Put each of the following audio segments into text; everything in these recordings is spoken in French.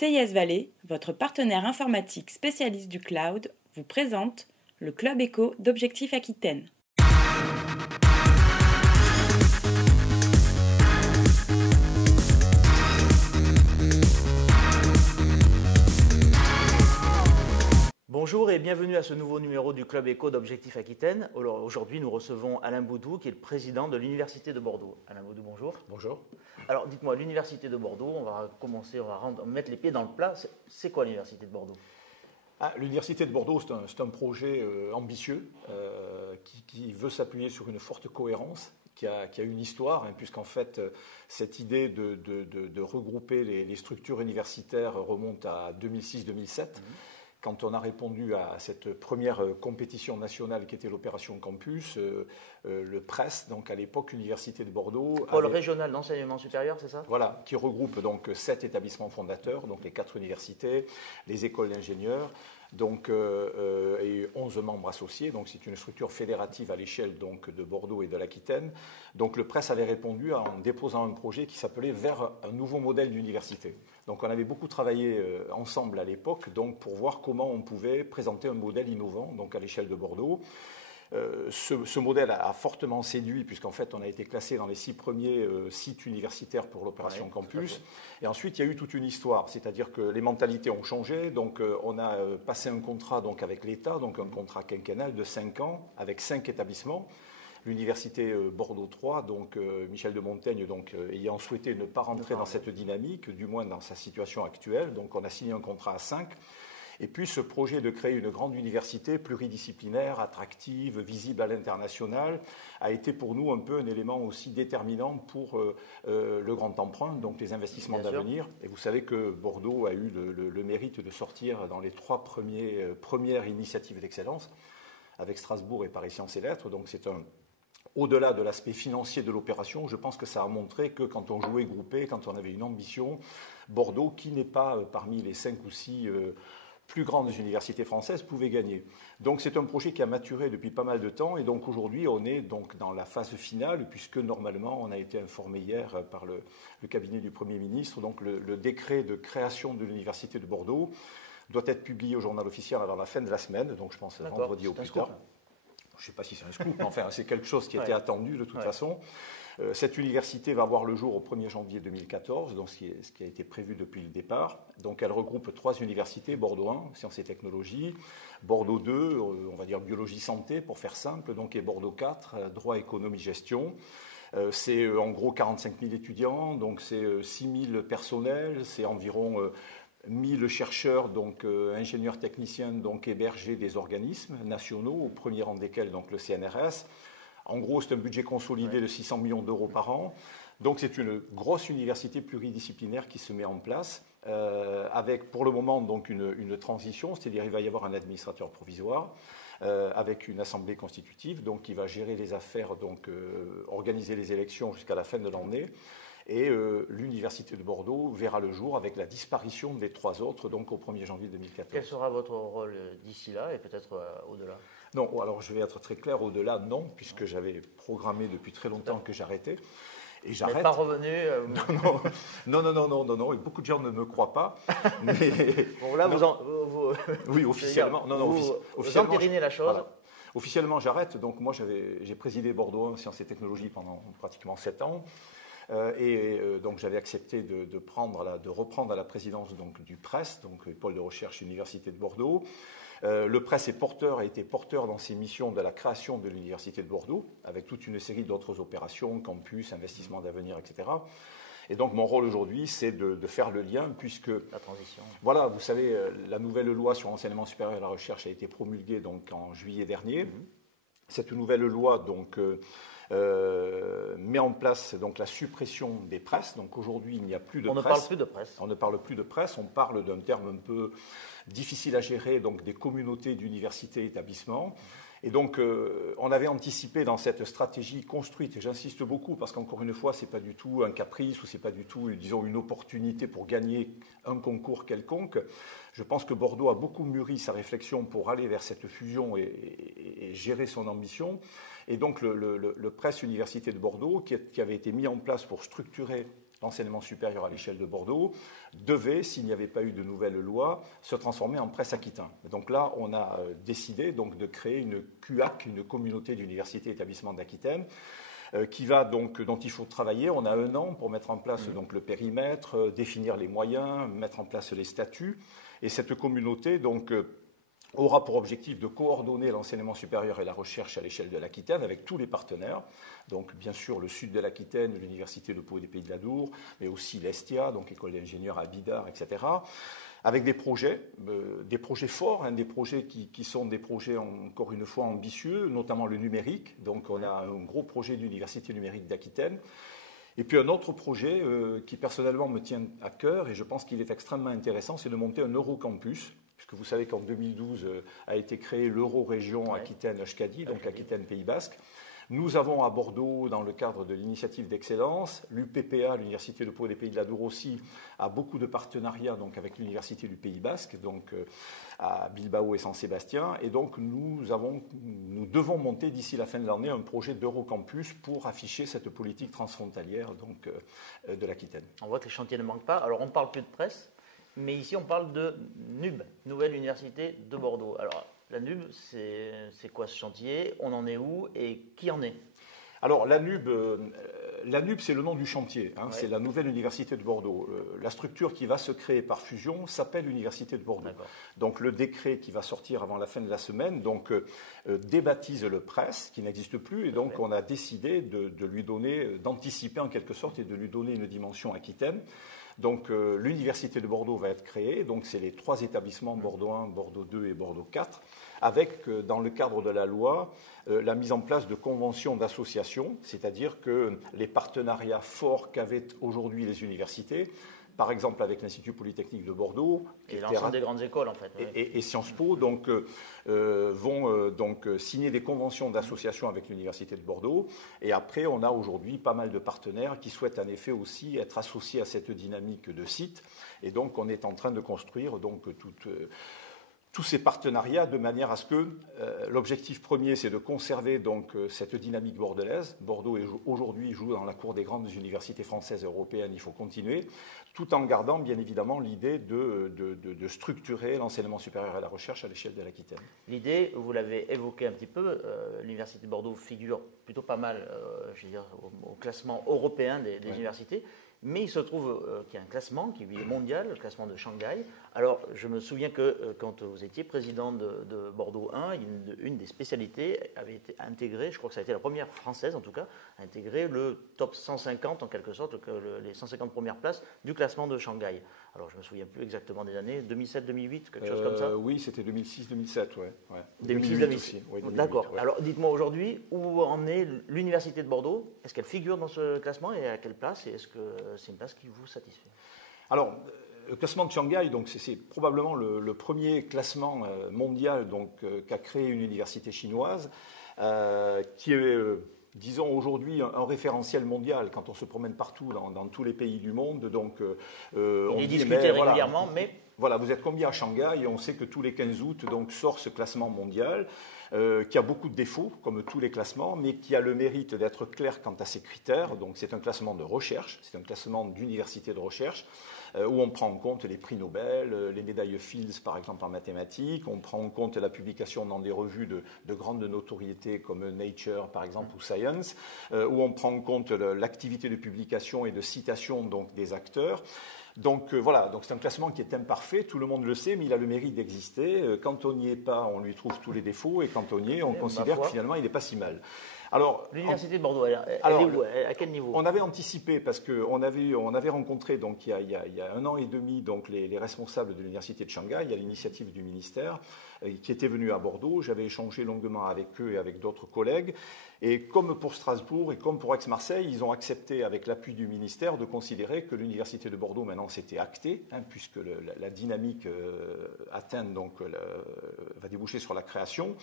CIS Valley, votre partenaire informatique spécialiste du cloud, vous présente le Club Éco d'Objectif Aquitaine. Bonjour et bienvenue à ce nouveau numéro du Club Éco d'Objectif Aquitaine. Alors, aujourd'hui, nous recevons Alain Boudou, qui est le président de l'Université de Bordeaux. Alain Boudou, bonjour. Bonjour. Alors, dites-moi, l'Université de Bordeaux, on va mettre les pieds dans le plat. C'est quoi l'Université de Bordeaux ? L'Université de Bordeaux, c'est un projet ambitieux qui veut s'appuyer sur une forte cohérence, qui a une histoire, puisqu'en fait, cette idée de regrouper les structures universitaires remonte à 2006-2007. Quand on a répondu à cette première compétition nationale qui était l'opération Campus, le PRES, donc à l'époque Université de Bordeaux, Pôle régional d'enseignement supérieur, c'est ça ? Voilà, qui regroupe donc 7 établissements fondateurs, donc les 4 universités, les écoles d'ingénieurs, donc et 11 membres associés. Donc c'est une structure fédérative à l'échelle donc de Bordeaux et de l'Aquitaine. Donc le PRES avait répondu en déposant un projet qui s'appelait Vers un nouveau modèle d'université. Donc on avait beaucoup travaillé ensemble à l'époque, donc pour voir comment on pouvait présenter un modèle innovant donc à l'échelle de Bordeaux. Ce modèle a fortement séduit, puisqu'en fait, on a été classé dans les 6 premiers sites universitaires pour l'opération Campus. Et ensuite, il y a eu toute une histoire, c'est-à-dire que les mentalités ont changé. Donc, on a passé un contrat donc, avec l'État, donc un contrat quinquennal de 5 ans, avec 5 établissements. L'université Bordeaux 3, donc Michel de Montaigne, donc, ayant souhaité ne pas rentrer dans cette dynamique, du moins dans sa situation actuelle. Donc, on a signé un contrat à 5. Et puis ce projet de créer une grande université pluridisciplinaire, attractive, visible à l'international, a été pour nous un peu un élément aussi déterminant pour le grand emprunt, donc les investissements d'avenir. Et vous savez que Bordeaux a eu le mérite de sortir dans les 3 premières initiatives d'excellence, avec Strasbourg et Paris Sciences et Lettres. Donc c'est au-delà de l'aspect financier de l'opération, je pense que ça a montré que quand on jouait groupé, quand on avait une ambition, Bordeaux, qui n'est pas parmi les 5 ou 6 plus grandes universités françaises, pouvaient gagner. Donc c'est un projet qui a maturé depuis pas mal de temps, et donc aujourd'hui on est donc dans la phase finale, puisque normalement on a été informé hier par le cabinet du Premier ministre. Donc le décret de création de l'Université de Bordeaux doit être publié au journal officiel avant la fin de la semaine, donc je pense vendredi au plus tard. Je ne sais pas si c'est un scoop, mais enfin c'est quelque chose qui était attendu de toute façon. Cette université va voir le jour au 1er janvier 2014, donc ce qui a été prévu depuis le départ. Donc elle regroupe 3 universités, Bordeaux 1, sciences et technologies, Bordeaux 2, on va dire biologie santé pour faire simple, donc, et Bordeaux 4, droit, économie, gestion. C'est en gros 45 000 étudiants, donc c'est 6 000 personnels, c'est environ 1 000 chercheurs, donc ingénieurs techniciens, donc hébergés des organismes nationaux, au premier rang desquels donc le CNRS. En gros, c'est un budget consolidé de 600 millions d'euros par an. Donc, c'est une grosse université pluridisciplinaire qui se met en place, avec pour le moment donc une transition, c'est-à-dire qu'il va y avoir un administrateur provisoire, avec une assemblée constitutive, donc qui va gérer les affaires, donc organiser les élections jusqu'à la fin de l'année. Et l'Université de Bordeaux verra le jour avec la disparition des 3 autres, donc au 1er janvier 2014. Quel sera votre rôle d'ici là et peut-être au-delà ? Non, alors je vais être très clair, au-delà, non, puisque j'avais programmé depuis très longtemps que j'arrêtais. Et j'arrête. Vous n'êtes pas revenu Non, et beaucoup de gens ne me croient pas. Mais bon, là, oui, officiellement. Vous entérinez la chose. Voilà. Officiellement, j'arrête. Donc moi, j'ai présidé Bordeaux 1 Sciences et Technologies pendant pratiquement 7 ans. Donc j'avais accepté de reprendre à la présidence donc, du PRES, donc le pôle de recherche Université de Bordeaux. Le PRES a été porteur dans ses missions de la création de l'Université de Bordeaux, avec toute une série d'autres opérations, campus, investissements d'avenir, etc. Et donc mon rôle aujourd'hui, c'est de faire le lien, puisque la transition. Voilà, vous savez, la nouvelle loi sur l'enseignement supérieur et la recherche a été promulguée donc en juillet dernier. Cette nouvelle loi donc met en place donc la suppression des presses. Donc aujourd'hui, il n'y a plus de presse. On ne parle plus de presse. On ne parle plus de presse. On parle d'un terme un peu difficile à gérer, donc des communautés d'universités et établissements. Et donc, on avait anticipé dans cette stratégie construite, et j'insiste beaucoup parce qu'encore une fois, ce n'est pas du tout un caprice ou ce n'est pas du tout, disons, une opportunité pour gagner un concours quelconque. Je pense que Bordeaux a beaucoup mûri sa réflexion pour aller vers cette fusion et gérer son ambition. Et donc, le PRES Université de Bordeaux, qui avait été mis en place pour structurer l'enseignement supérieur à l'échelle de Bordeaux, devait, s'il n'y avait pas eu de nouvelle loi, se transformer en Presse Aquitain. Donc là, on a décidé donc, de créer une CUAC, une communauté d'universités et établissements d'Aquitaine, dont il faut travailler. On a 1 an pour mettre en place donc, le périmètre, définir les moyens, mettre en place les statuts. Et cette communauté donc, aura pour objectif de coordonner l'enseignement supérieur et la recherche à l'échelle de l'Aquitaine avec tous les partenaires. Donc, bien sûr, le sud de l'Aquitaine, l'Université de Pau et des Pays de la Dour, mais aussi l'ESTIA, donc École d'ingénieurs à Bidart, etc. Avec des projets forts, des projets qui sont des projets, encore une fois, ambitieux, notamment le numérique. Donc, on a un gros projet d'Université numérique d'Aquitaine. Et puis un autre projet qui personnellement me tient à cœur et je pense qu'il est extrêmement intéressant, c'est de monter un Eurocampus. Puisque vous savez qu'en 2012 a été créé l'Euro-région Aquitaine-Euskadi, donc Aquitaine-Pays Basque. Nous avons à Bordeaux, dans le cadre de l'initiative d'excellence, l'UPPA, l'Université de Pau et des Pays de la Dour aussi, a beaucoup de partenariats donc, avec l'Université du Pays Basque, donc à Bilbao et San Sébastien. Et donc nous devons monter d'ici la fin de l'année un projet d'Eurocampus pour afficher cette politique transfrontalière donc, de l'Aquitaine. On voit que les chantiers ne manquent pas. Alors on ne parle plus de presse. Mais ici, on parle de NUB, Nouvelle Université de Bordeaux. Alors, la NUB, c'est quoi ce chantier? On en est où et qui en est? Alors, la NUB, c'est le nom du chantier. Ouais. C'est la Nouvelle Université de Bordeaux. La structure qui va se créer par fusion s'appelle Université de Bordeaux. Donc, le décret qui va sortir avant la fin de la semaine débaptise le PRES, qui n'existe plus. Et donc, on a décidé de lui donner, d'anticiper en quelque sorte et de lui donner une dimension aquitaine. Donc, l'Université de Bordeaux va être créée. Donc, c'est les 3 établissements, Bordeaux 1, Bordeaux 2 et Bordeaux 4, avec, dans le cadre de la loi, la mise en place de conventions d'association, c'est-à-dire que les partenariats forts qu'avaient aujourd'hui les universités, par exemple avec l'Institut Polytechnique de Bordeaux, et l'ensemble des grandes écoles en fait, et Sciences Po, donc, vont signer des conventions d'association avec l'Université de Bordeaux. Et après, on a aujourd'hui pas mal de partenaires qui souhaitent en effet aussi être associés à cette dynamique de site. Et donc, on est en train de construire donc tous ces partenariats de manière à ce que l'objectif premier, c'est de conserver donc cette dynamique bordelaise. Bordeaux aujourd'hui joue dans la cour des grandes universités françaises et européennes, il faut continuer, tout en gardant bien évidemment l'idée de structurer l'enseignement supérieur et la recherche à l'échelle de l'Aquitaine. L'idée, vous l'avez évoqué un petit peu, l'Université de Bordeaux figure plutôt pas mal au classement européen des universités. Mais il se trouve qu'il y a un classement qui est mondial, le classement de Shanghai. Alors, je me souviens que quand vous étiez président de Bordeaux 1, une des spécialités avait été intégrée, je crois que ça a été la première française en tout cas, à intégrer le top 150 en quelque sorte, les 150 premières places du classement de Shanghai. Alors, je ne me souviens plus exactement des années, 2007-2008, quelque chose comme ça? Oui, c'était 2006-2007, ouais. 2006-2008 aussi. Ouais, d'accord. Ouais. Alors, dites-moi aujourd'hui, où en est l'Université de Bordeaux? Est-ce qu'elle figure dans ce classement et à quelle place? Et est-ce que c'est une place qui vous satisfait? Alors, le classement de Shanghai, donc c'est probablement le premier classement mondial qu'a créé une université chinoise, qui est... disons aujourd'hui un référentiel mondial quand on se promène partout dans tous les pays du monde. Donc, on dit régulièrement, mais... Voilà, vous êtes combien à Shanghai? Et on sait que tous les 15 août donc, sort ce classement mondial qui a beaucoup de défauts, comme tous les classements, mais qui a le mérite d'être clair quant à ses critères. Donc c'est un classement de recherche, c'est un classement d'université de recherche, où on prend en compte les prix Nobel, les médailles Fields par exemple en mathématiques, on prend en compte la publication dans des revues de grande notoriété comme Nature par exemple ou Science, où on prend en compte l'activité de publication et de citation donc, des acteurs. Donc voilà, donc c'est un classement qui est imparfait, tout le monde le sait, mais il a le mérite d'exister. Quand on n'y est pas, on lui trouve tous les défauts, et quand on y est, on considère que finalement il n'est pas si mal. Alors, l'Université de Bordeaux, elle est où? À quel niveau? On avait anticipé parce qu'on avait rencontré donc, il y a 1 an et demi donc, les responsables de l'Université de Shanghai, il y a l'initiative du ministère qui était venue à Bordeaux. J'avais échangé longuement avec eux et avec d'autres collègues. Et comme pour Strasbourg et comme pour Aix-Marseille, ils ont accepté avec l'appui du ministère de considérer que l'Université de Bordeaux maintenant c'était acté, puisque la dynamique atteinte donc, va déboucher sur la création.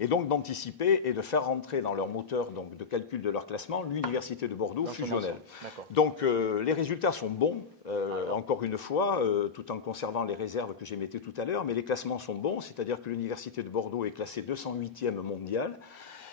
Et donc d'anticiper et de faire rentrer dans leur moteur donc, de calcul de leur classement l'Université de Bordeaux fusionnelle. Donc les résultats sont bons, encore une fois, tout en conservant les réserves que j'émettais tout à l'heure, mais les classements sont bons, c'est-à-dire que l'Université de Bordeaux est classée 208e mondiale,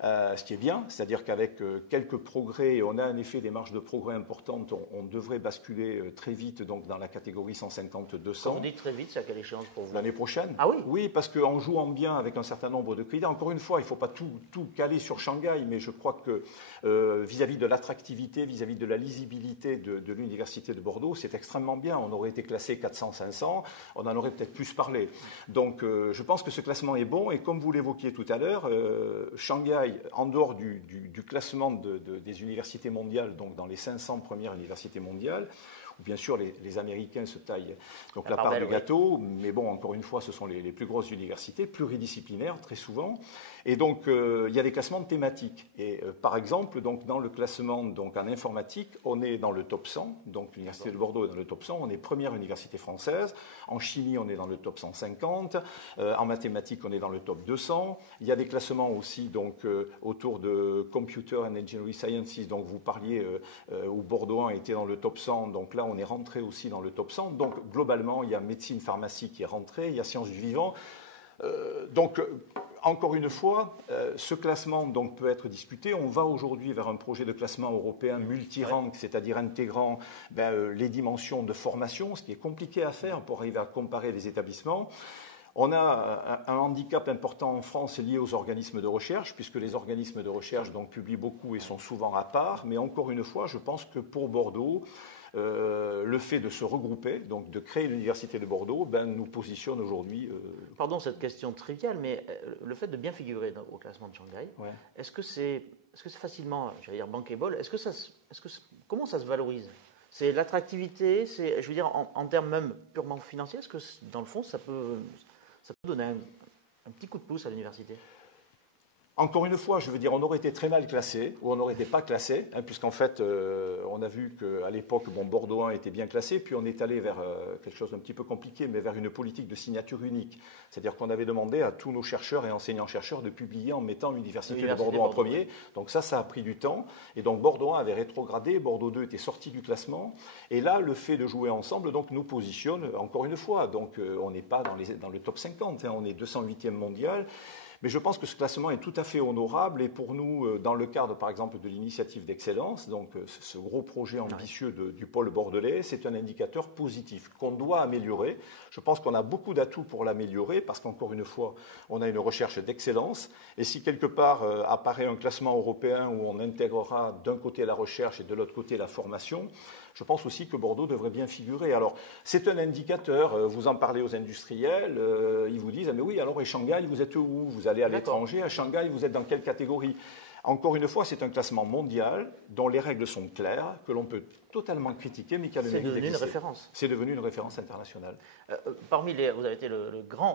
ce qui est bien, c'est-à-dire qu'avec quelques progrès, et on a en effet des marges de progrès importantes, on devrait basculer très vite donc, dans la catégorie 150-200. Quand vous dites très vite, c'est à quelle échéance pour vous? L'année prochaine. Ah oui? Oui, parce qu'en jouant bien avec un certain nombre de critères, encore une fois, il ne faut pas tout caler sur Shanghai, mais je crois que vis-à-vis de l'attractivité, vis-à-vis de la lisibilité de l'Université de Bordeaux, c'est extrêmement bien. On aurait été classé 400-500, on en aurait peut-être plus parlé. Donc je pense que ce classement est bon, et comme vous l'évoquiez tout à l'heure, Shanghai, en dehors du classement des universités mondiales, donc dans les 500 premières universités mondiales, où bien sûr les Américains se taillent donc la part du gâteau, mais bon, encore une fois, ce sont les plus grosses universités, pluridisciplinaires très souvent. Et donc, il y a des classements thématiques. Et par exemple, donc, dans le classement donc, en informatique, on est dans le top 100. Donc, l'Université de Bordeaux est dans le top 100. On est première université française. En chimie, on est dans le top 150. En mathématiques, on est dans le top 200. Il y a des classements aussi donc, autour de Computer and Engineering Sciences. Donc, vous parliez où Bordeaux 1 était dans le top 100. Donc là, on est rentré aussi dans le top 100. Donc, globalement, il y a médecine, pharmacie qui est rentré. Il y a sciences du vivant. Donc, encore une fois, ce classement donc, peut être discuté. On va aujourd'hui vers un projet de classement européen multi-rank, c'est-à-dire intégrant les dimensions de formation, ce qui est compliqué à faire pour arriver à comparer les établissements. On a un handicap important en France lié aux organismes de recherche, puisque les organismes de recherche donc, publient beaucoup et sont souvent à part. Mais encore une fois, je pense que pour Bordeaux, le fait de se regrouper, donc de créer l'Université de Bordeaux, nous positionne aujourd'hui. Pardon cette question triviale, mais le fait de bien figurer au classement de Shanghai, ouais. est-ce que c'est facilement, j'allais dire bankable, comment ça se valorise? C'est l'attractivité, je veux dire en termes même purement financiers, est-ce que dans le fond ça peut donner un petit coup de pouce à l'université? Encore une fois, je veux dire, on aurait été très mal classé, ou on n'aurait été pas classé, puisqu'en fait, on a vu qu'à l'époque, Bordeaux 1 était bien classé, puis on est allé vers quelque chose d'un petit peu compliqué, mais vers une politique de signature unique. C'est-à-dire qu'on avait demandé à tous nos chercheurs et enseignants-chercheurs de publier en mettant l'Université de Bordeaux en premier. Donc ça a pris du temps. Et donc Bordeaux 1 avait rétrogradé, Bordeaux 2 était sorti du classement. Et là, le fait de jouer ensemble donc, nous positionne, encore une fois, donc on n'est pas dans le top 50, on est 208e mondial. Mais je pense que ce classement est tout à fait honorable, et pour nous, dans le cadre par exemple de l'initiative d'excellence, donc ce gros projet ambitieux du pôle bordelais, c'est un indicateur positif qu'on doit améliorer. Je pense qu'on a beaucoup d'atouts pour l'améliorer, parce qu'encore une fois, on a une recherche d'excellence, et si quelque part apparaît un classement européen où on intégrera d'un côté la recherche et de l'autre côté la formation, je pense aussi que Bordeaux devrait bien figurer. Alors, c'est un indicateur. Vous en parlez aux industriels, ils vous disent « Ah mais oui, alors et Shanghai, vous êtes où? Vous allez à l'étranger, à Shanghai, vous êtes dans quelle catégorie ?» Encore une fois, c'est un classement mondial dont les règles sont claires, que l'on peut totalement critiquer, mais qui a le mérite d'exister. C'est devenu une référence. C'est devenu une référence internationale. Vous avez été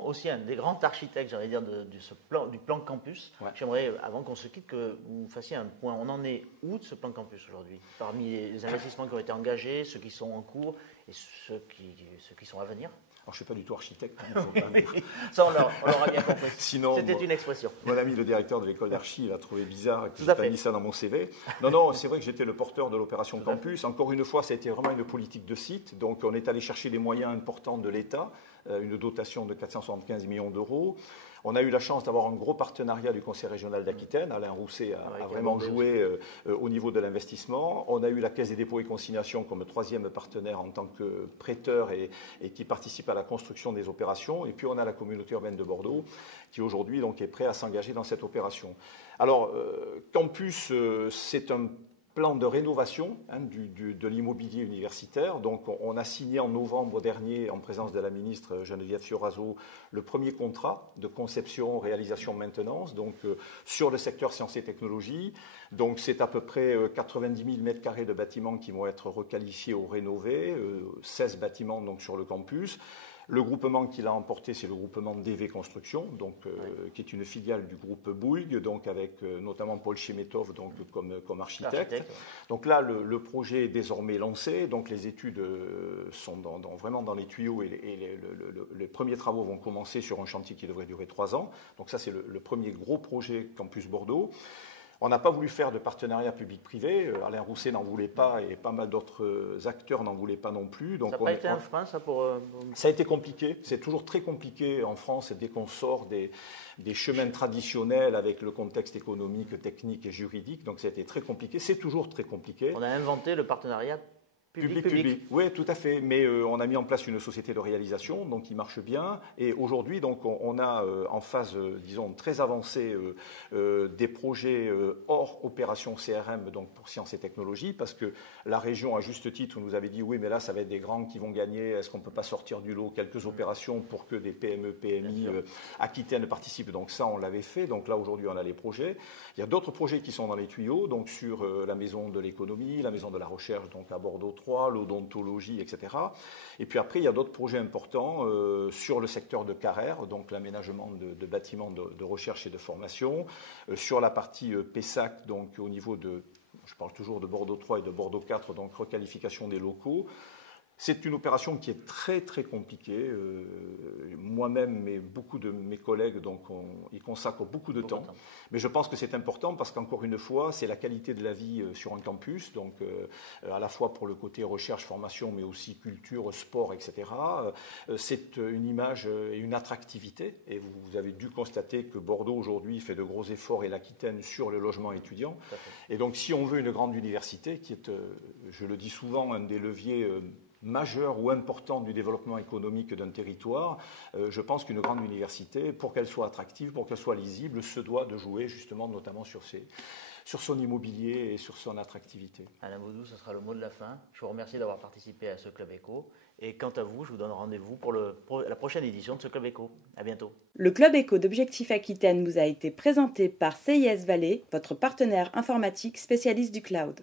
aussi un des grands architectes, j'allais dire, du plan campus. Ouais. J'aimerais, avant qu'on se quitte, que vous fassiez un point. On en est où de ce plan campus aujourd'hui? Parmi les investissements qui ont été engagés, ceux qui sont en cours et ceux qui sont à venir? Alors, je ne suis pas du tout architecte. Ça, on l'aura bien compris. Sinon, c'était une expression. Mon ami, le directeur de l'école d'archi, il a trouvé bizarre que je n'ai pas mis ça dans mon CV. Non, c'est vrai que j'étais le porteur de l'opération campus. Encore une fois, ça a été vraiment une politique de site. Donc, on est allé chercher des moyens importants de l'État, une dotation de 475 millions d'euros. On a eu la chance d'avoir un gros partenariat du Conseil régional d'Aquitaine. Alain Rousset a vraiment joué au niveau de l'investissement. On a eu la Caisse des dépôts et consignations comme troisième partenaire en tant que prêteur et qui participe à la construction des opérations. Et puis on a la communauté urbaine de Bordeaux qui aujourd'hui donc est prêt à s'engager dans cette opération. Alors, campus, c'est un plan de rénovation de l'immobilier universitaire. Donc, on a signé en novembre dernier, en présence de la ministre Geneviève Fioraso, le premier contrat de conception, réalisation, maintenance, donc sur le secteur sciences et technologies. Donc, c'est à peu près 90 000 mètres carrés de bâtiments qui vont être requalifiés ou rénovés, 16 bâtiments donc sur le campus. Le groupement qui l'a emporté, c'est le groupement DV Construction, donc, qui est une filiale du groupe Bouygues, donc avec notamment Paul Chemetov donc, comme architecte. Donc là, le projet est désormais lancé, donc les études sont vraiment dans les tuyaux et les premiers travaux vont commencer sur un chantier qui devrait durer 3 ans. Donc ça, c'est le premier gros projet Campus Bordeaux. On n'a pas voulu faire de partenariat public-privé. Alain Rousset n'en voulait pas et pas mal d'autres acteurs n'en voulaient pas non plus. Donc ça n'a pas été un frein, ça, pour... Ça a été compliqué. C'est toujours très compliqué en France dès qu'on sort des chemins traditionnels avec le contexte économique, technique et juridique. Donc ça a été très compliqué. C'est toujours très compliqué. On a inventé le partenariat public-public. Oui, tout à fait. Mais on a mis en place une société de réalisation, donc qui marche bien. Et aujourd'hui, donc, on a en phase, disons, très avancée des projets hors opération CRM, donc pour sciences et technologies, parce que la région, à juste titre, nous avait dit oui, mais là, ça va être des grands qui vont gagner. Est-ce qu'on ne peut pas sortir du lot quelques opérations pour que des PME, PMI Aquitaine participent? Donc ça, on l'avait fait. Donc là, aujourd'hui, on a les projets. Il y a d'autres projets qui sont dans les tuyaux, donc sur la maison de l'économie, la maison de la recherche, donc à Bordeaux, l'odontologie, etc. Et puis après, il y a d'autres projets importants sur le secteur de Carrère, donc l'aménagement de bâtiments de recherche et de formation, sur la partie PESAC, donc au niveau de, je parle toujours de Bordeaux 3 et de Bordeaux 4, donc requalification des locaux. C'est une opération qui est très très compliquée. Moi-même et beaucoup de mes collègues y consacrent beaucoup de temps. Mais je pense que c'est important parce qu'encore une fois, c'est la qualité de la vie sur un campus, donc à la fois pour le côté recherche, formation, mais aussi culture, sport, etc. C'est une image et une attractivité. Et vous avez dû constater que Bordeaux aujourd'hui fait de gros efforts et l'Aquitaine sur le logement étudiant. Et donc si on veut une grande université, qui est, je le dis souvent, un des leviers majeur ou important du développement économique d'un territoire, je pense qu'une grande université, pour qu'elle soit attractive, pour qu'elle soit lisible, se doit de jouer justement notamment sur son immobilier et sur son attractivité. Alain Baudou, ce sera le mot de la fin. Je vous remercie d'avoir participé à ce Club Éco. Et quant à vous, je vous donne rendez-vous pour la prochaine édition de ce Club Éco. À bientôt. Le Club Éco d'Objectif Aquitaine vous a été présenté par CIS Valais, votre partenaire informatique spécialiste du cloud.